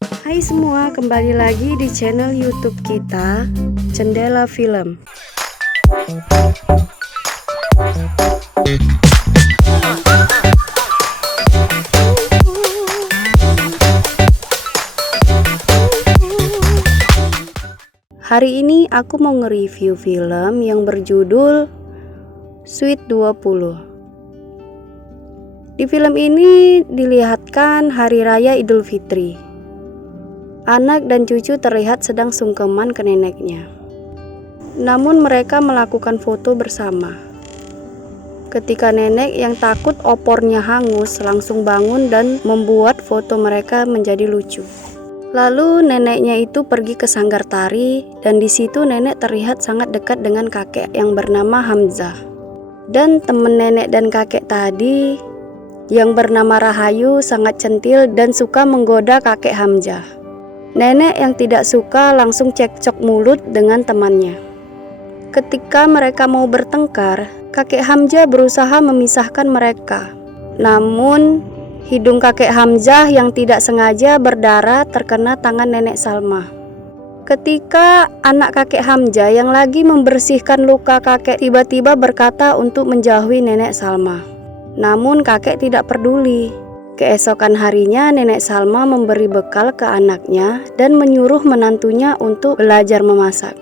Hai semua, kembali lagi di channel YouTube kita, Jendela Film. Hari ini aku mau nge-review film yang berjudul Sweet 20. Di film ini dilihatkan Hari Raya Idul Fitri. Anak dan cucu terlihat sedang sungkeman ke neneknya. Namun mereka melakukan foto bersama. Ketika nenek yang takut opornya hangus langsung bangun dan membuat foto mereka menjadi lucu. Lalu neneknya itu pergi ke sanggar tari dan di situ nenek terlihat sangat dekat dengan kakek yang bernama Hamzah. Dan teman nenek dan kakek tadi yang bernama Rahayu sangat centil dan suka menggoda kakek Hamzah. Nenek yang tidak suka langsung cekcok mulut dengan temannya. Ketika mereka mau bertengkar, kakek Hamzah berusaha memisahkan mereka. Namun, hidung kakek Hamzah yang tidak sengaja berdarah terkena tangan nenek Salma. Ketika anak kakek Hamzah yang lagi membersihkan luka kakek tiba-tiba berkata untuk menjauhi nenek Salma. Namun kakek tidak peduli. Keesokan harinya nenek Salma memberi bekal ke anaknya dan menyuruh menantunya untuk belajar memasak.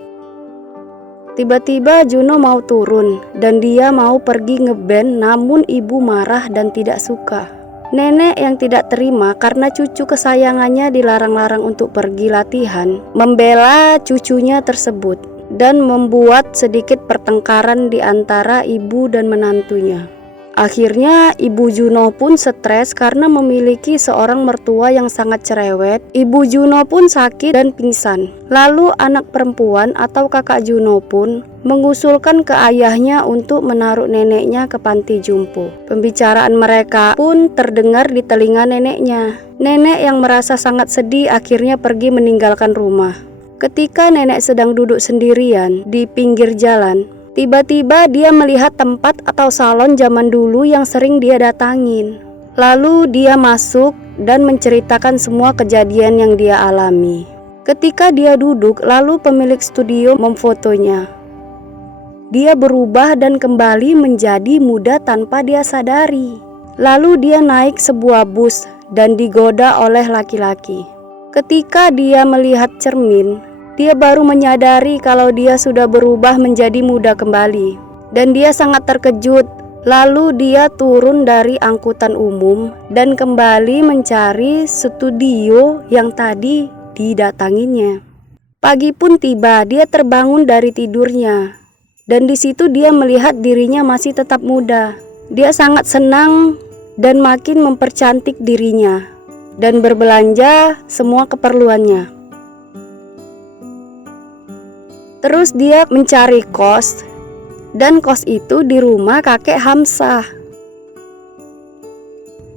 Tiba-tiba Juno mau turun dan dia mau pergi ngeband, namun ibu marah dan tidak suka. Nenek yang tidak terima karena cucu kesayangannya dilarang-larang untuk pergi latihan, membela cucunya tersebut dan membuat sedikit pertengkaran di antara ibu dan menantunya. Akhirnya ibu Juno pun stres karena memiliki seorang mertua yang sangat cerewet. Ibu Juno pun sakit dan pingsan. Lalu anak perempuan atau kakak Juno pun mengusulkan ke ayahnya untuk menaruh neneknya ke panti jompo. Pembicaraan mereka pun terdengar di telinga neneknya. Nenek yang merasa sangat sedih akhirnya pergi meninggalkan rumah. Ketika nenek sedang duduk sendirian di pinggir jalan, tiba-tiba dia melihat tempat atau salon zaman dulu yang sering dia datangin. Lalu dia masuk dan menceritakan semua kejadian yang dia alami. Ketika dia duduk, lalu pemilik studio memfotonya. Dia berubah dan kembali menjadi muda tanpa dia sadari. Lalu dia naik sebuah bus dan digoda oleh laki-laki. Ketika dia melihat cermin, dia baru menyadari kalau dia sudah berubah menjadi muda kembali. Dan dia sangat terkejut. Lalu dia turun dari angkutan umum dan kembali mencari studio yang tadi didatanginya. Pagi pun tiba, dia terbangun dari tidurnya. Dan di situ dia melihat dirinya masih tetap muda. Dia sangat senang dan makin mempercantik dirinya dan berbelanja semua keperluannya. Terus dia mencari kos, dan kos itu di rumah kakek Hamzah.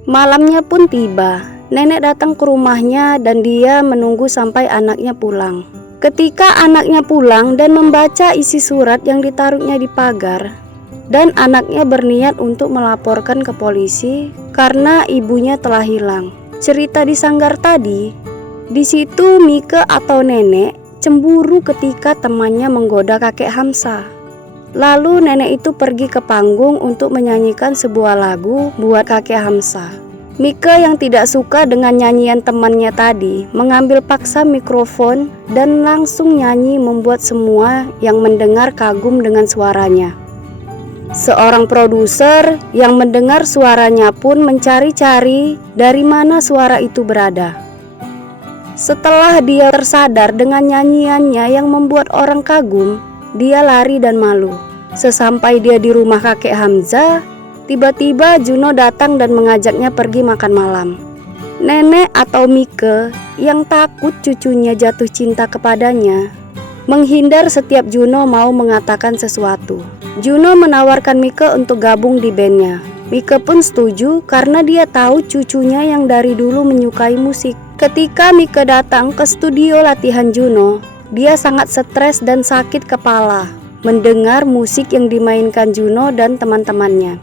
Malamnya pun tiba, nenek datang ke rumahnya dan dia menunggu sampai anaknya pulang. Ketika anaknya pulang dan membaca isi surat yang ditaruhnya di pagar, dan anaknya berniat untuk melaporkan ke polisi karena ibunya telah hilang. Cerita di sanggar tadi, di situ Mike atau nenek cemburu ketika temannya menggoda kakek Hamzah. Lalu nenek itu pergi ke panggung untuk menyanyikan sebuah lagu buat kakek Hamzah. Mike yang tidak suka dengan nyanyian temannya tadi mengambil paksa mikrofon dan langsung nyanyi membuat semua yang mendengar kagum dengan suaranya. Seorang produser yang mendengar suaranya pun mencari-cari dari mana suara itu berada. Setelah dia tersadar dengan nyanyiannya yang membuat orang kagum, dia lari dan malu. Sesampai dia di rumah kakek Hamzah, tiba-tiba Juno datang dan mengajaknya pergi makan malam. Nenek atau Mike yang takut cucunya jatuh cinta kepadanya, menghindar setiap Juno mau mengatakan sesuatu. Juno menawarkan Mike untuk gabung di bandnya. Mike pun setuju karena dia tahu cucunya yang dari dulu menyukai musik. Ketika Mike datang ke studio latihan Juno, dia sangat stres dan sakit kepala mendengar musik yang dimainkan Juno dan teman-temannya.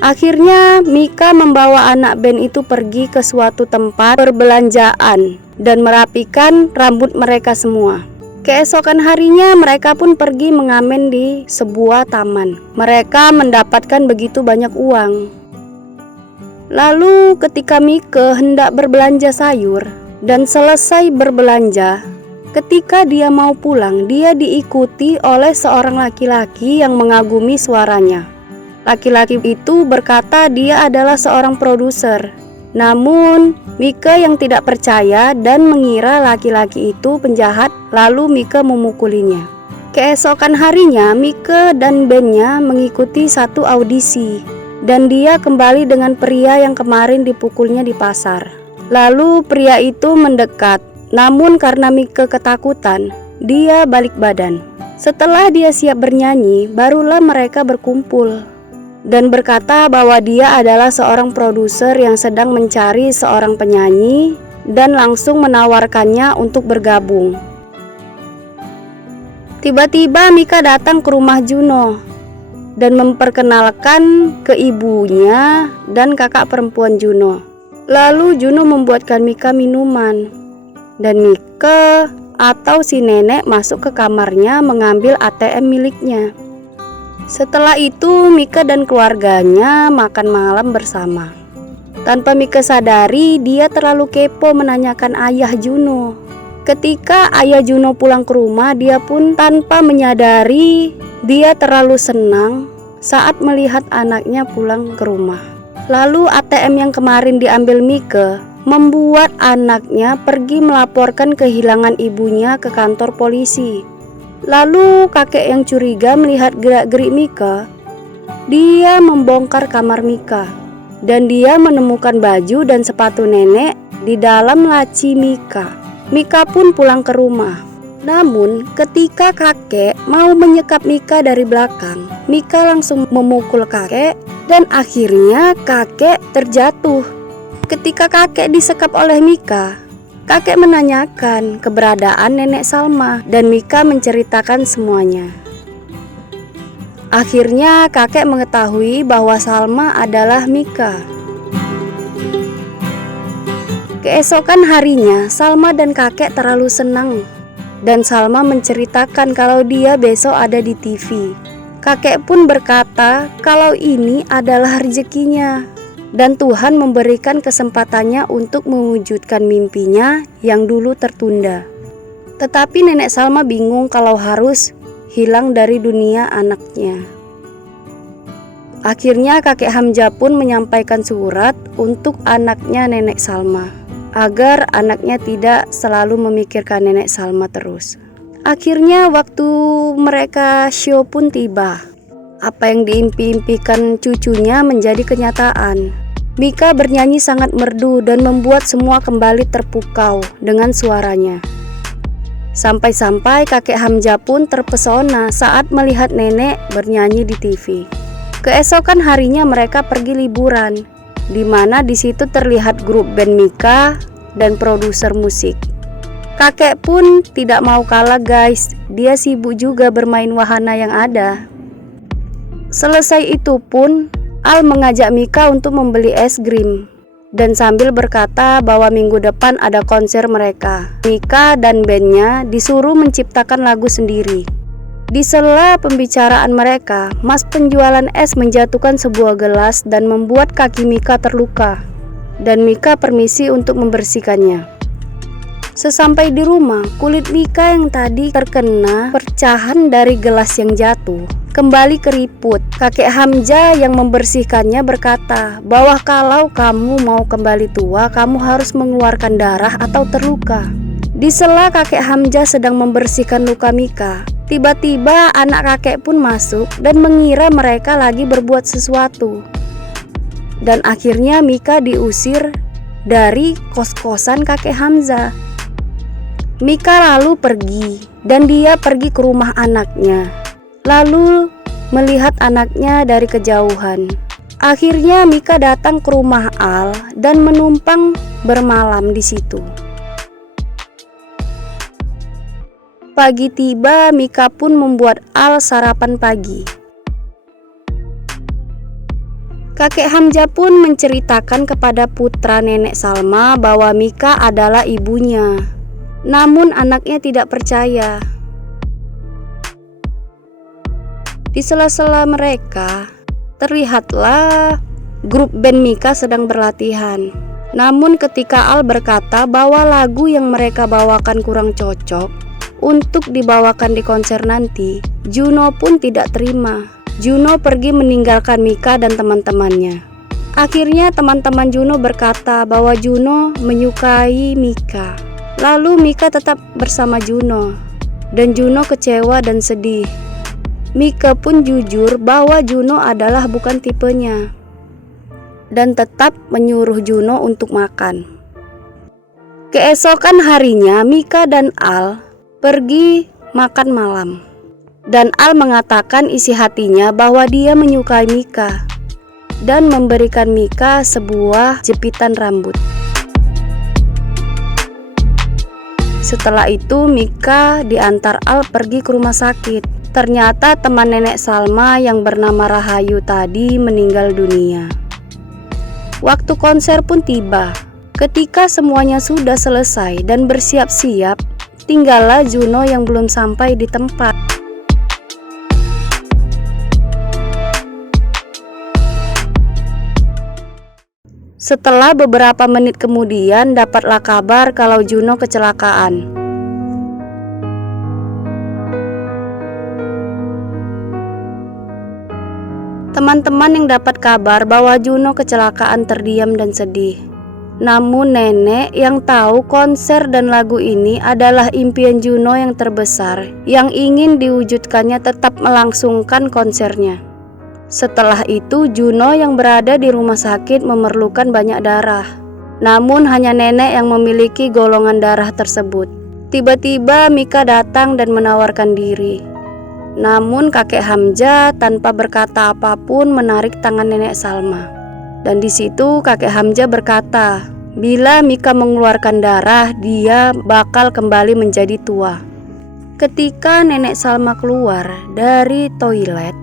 Akhirnya Mika membawa anak band itu pergi ke suatu tempat perbelanjaan dan merapikan rambut mereka semua. Keesokan harinya mereka pun pergi mengamen di sebuah taman. Mereka mendapatkan begitu banyak uang. Lalu ketika Mika hendak berbelanja sayur dan selesai berbelanja, ketika dia mau pulang, dia diikuti oleh seorang laki-laki yang mengagumi suaranya. Laki-laki itu berkata dia adalah seorang produser. Namun Mika yang tidak percaya dan mengira laki-laki itu penjahat, lalu Mika memukulinya. Keesokan harinya Mika dan bandnya mengikuti satu audisi, dan dia kembali dengan pria yang kemarin dipukulnya di pasar. Lalu pria itu mendekat, namun karena Mika ketakutan, dia balik badan. Setelah dia siap bernyanyi, barulah mereka berkumpul dan berkata bahwa dia adalah seorang produser yang sedang mencari seorang penyanyi dan langsung menawarkannya untuk bergabung. Tiba-tiba Mika datang ke rumah Juno dan memperkenalkan ke ibunya dan kakak perempuan Juno. Lalu Juno membuatkan Mika minuman dan Mika atau si nenek masuk ke kamarnya mengambil ATM miliknya. Setelah itu Mika dan keluarganya makan malam bersama. Tanpa Mika sadari, dia terlalu kepo menanyakan ayah Juno. Ketika ayah Juno pulang ke rumah, dia pun tanpa menyadari dia terlalu senang saat melihat anaknya pulang ke rumah. Lalu ATM yang kemarin diambil Mika membuat anaknya pergi melaporkan kehilangan ibunya ke kantor polisi. Lalu kakek yang curiga melihat gerak-gerik Mika. Dia membongkar kamar Mika dan dia menemukan baju dan sepatu nenek di dalam laci Mika. Mika pun pulang ke rumah. Namun ketika kakek mau menyekap Mika dari belakang, Mika langsung memukul kakek dan akhirnya kakek terjatuh. Ketika kakek disekap oleh Mika, kakek menanyakan keberadaan nenek Salma dan Mika menceritakan semuanya. Akhirnya kakek mengetahui bahwa Salma adalah Mika. Keesokan harinya Salma dan kakek terlalu senang dan Salma menceritakan kalau dia besok ada di TV. Kakek pun berkata kalau ini adalah rezekinya dan Tuhan memberikan kesempatannya untuk mewujudkan mimpinya yang dulu tertunda. Tetapi nenek Salma bingung kalau harus hilang dari dunia anaknya. Akhirnya kakek Hamzah pun menyampaikan surat untuk anaknya nenek Salma, agar anaknya tidak selalu memikirkan nenek Salma terus. Akhirnya waktu mereka show pun tiba. Apa yang diimpi-impikan cucunya menjadi kenyataan. Mika bernyanyi sangat merdu dan membuat semua kembali terpukau dengan suaranya. Sampai-sampai kakek Hamzah pun terpesona saat melihat nenek bernyanyi di TV. Keesokan harinya mereka pergi liburan, di mana di situ terlihat grup band Mika dan produser musik. Kakek pun tidak mau kalah guys, dia sibuk juga bermain wahana yang ada. Selesai itu pun Al mengajak Mika untuk membeli es krim dan sambil berkata bahwa minggu depan ada konser mereka. Mika dan bandnya disuruh menciptakan lagu sendiri. Di sela pembicaraan mereka, mas penjualan es menjatuhkan sebuah gelas dan membuat kaki Mika terluka, dan Mika permisi untuk membersihkannya. Sesampai di rumah, kulit Mika yang tadi terkena pecahan dari gelas yang jatuh kembali keriput. Kakek Hamzah yang membersihkannya berkata bahwa kalau kamu mau kembali tua, kamu harus mengeluarkan darah atau terluka. Di sela kakek Hamzah sedang membersihkan luka Mika, tiba-tiba anak kakek pun masuk dan mengira mereka lagi berbuat sesuatu. Dan akhirnya Mika diusir dari kos-kosan kakek Hamzah. Mika lalu pergi dan dia pergi ke rumah anaknya, lalu melihat anaknya dari kejauhan. Akhirnya Mika datang ke rumah Al dan menumpang bermalam di situ. Pagi tiba, Mika pun membuat Al sarapan pagi. Kakek Hamzah pun menceritakan kepada putra nenek Salma bahwa Mika adalah ibunya. Namun anaknya tidak percaya. Di sela-sela mereka, terlihatlah grup band Mika sedang berlatihan. Namun ketika Al berkata bahwa lagu yang mereka bawakan kurang cocok untuk dibawakan di konser nanti, Juno pun tidak terima. Juno pergi meninggalkan Mika dan teman-temannya. Akhirnya teman-teman Juno berkata bahwa Juno menyukai Mika. Lalu Mika tetap bersama Juno, dan Juno kecewa dan sedih. Mika pun jujur bahwa Juno adalah bukan tipenya, dan tetap menyuruh Juno untuk makan. Keesokan harinya Mika dan Al pergi makan malam. Dan Al mengatakan isi hatinya bahwa dia menyukai Mika dan memberikan Mika sebuah jepitan rambut. Setelah itu Mika diantar Al pergi ke rumah sakit. Ternyata teman nenek Salma yang bernama Rahayu tadi meninggal dunia. Waktu konser pun tiba. Ketika semuanya sudah selesai dan bersiap-siap, tinggallah Juno yang belum sampai di tempat. Setelah beberapa menit kemudian dapatlah kabar kalau Juno kecelakaan. Teman-teman yang dapat kabar bahwa Juno kecelakaan terdiam dan sedih. Namun nenek yang tahu konser dan lagu ini adalah impian Juno yang terbesar yang ingin diwujudkannya tetap melangsungkan konsernya. Setelah itu Juno yang berada di rumah sakit memerlukan banyak darah. Namun hanya nenek yang memiliki golongan darah tersebut. Tiba-tiba Mika datang dan menawarkan diri. Namun kakek Hamzah tanpa berkata apapun menarik tangan nenek Salma. Dan di situ kakek Hamzah berkata, bila Mika mengeluarkan darah, dia bakal kembali menjadi tua. Ketika nenek Salma keluar dari toilet,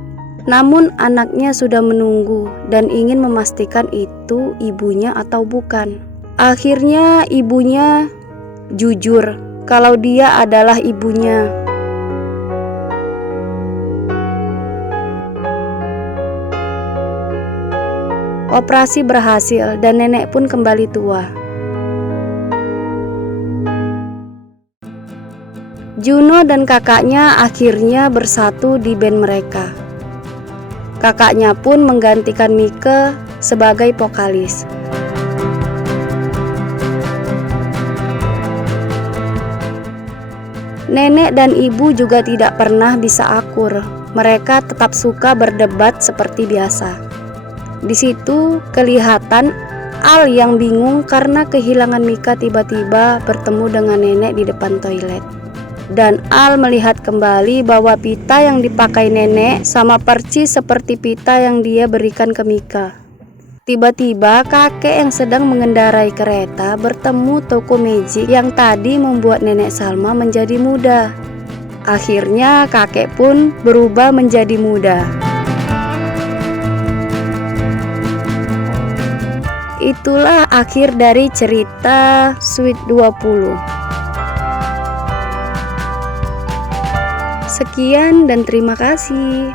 namun anaknya sudah menunggu dan ingin memastikan itu ibunya atau bukan. Akhirnya ibunya jujur kalau dia adalah ibunya. Operasi berhasil dan nenek pun kembali tua. Juno dan kakaknya akhirnya bersatu di band mereka. Kakaknya pun menggantikan Mika sebagai vokalis. Nenek dan ibu juga tidak pernah bisa akur. Mereka tetap suka berdebat seperti biasa. Di situ kelihatan Al yang bingung karena kehilangan Mika tiba-tiba bertemu dengan nenek di depan toilet. Dan Al melihat kembali bahwa pita yang dipakai nenek sama percis seperti pita yang dia berikan ke Mika. Tiba-tiba kakek yang sedang mengendarai kereta bertemu toko magic yang tadi membuat nenek Salma menjadi muda. Akhirnya kakek pun berubah menjadi muda. Itulah akhir dari cerita Sweet 20. Sekian dan terima kasih.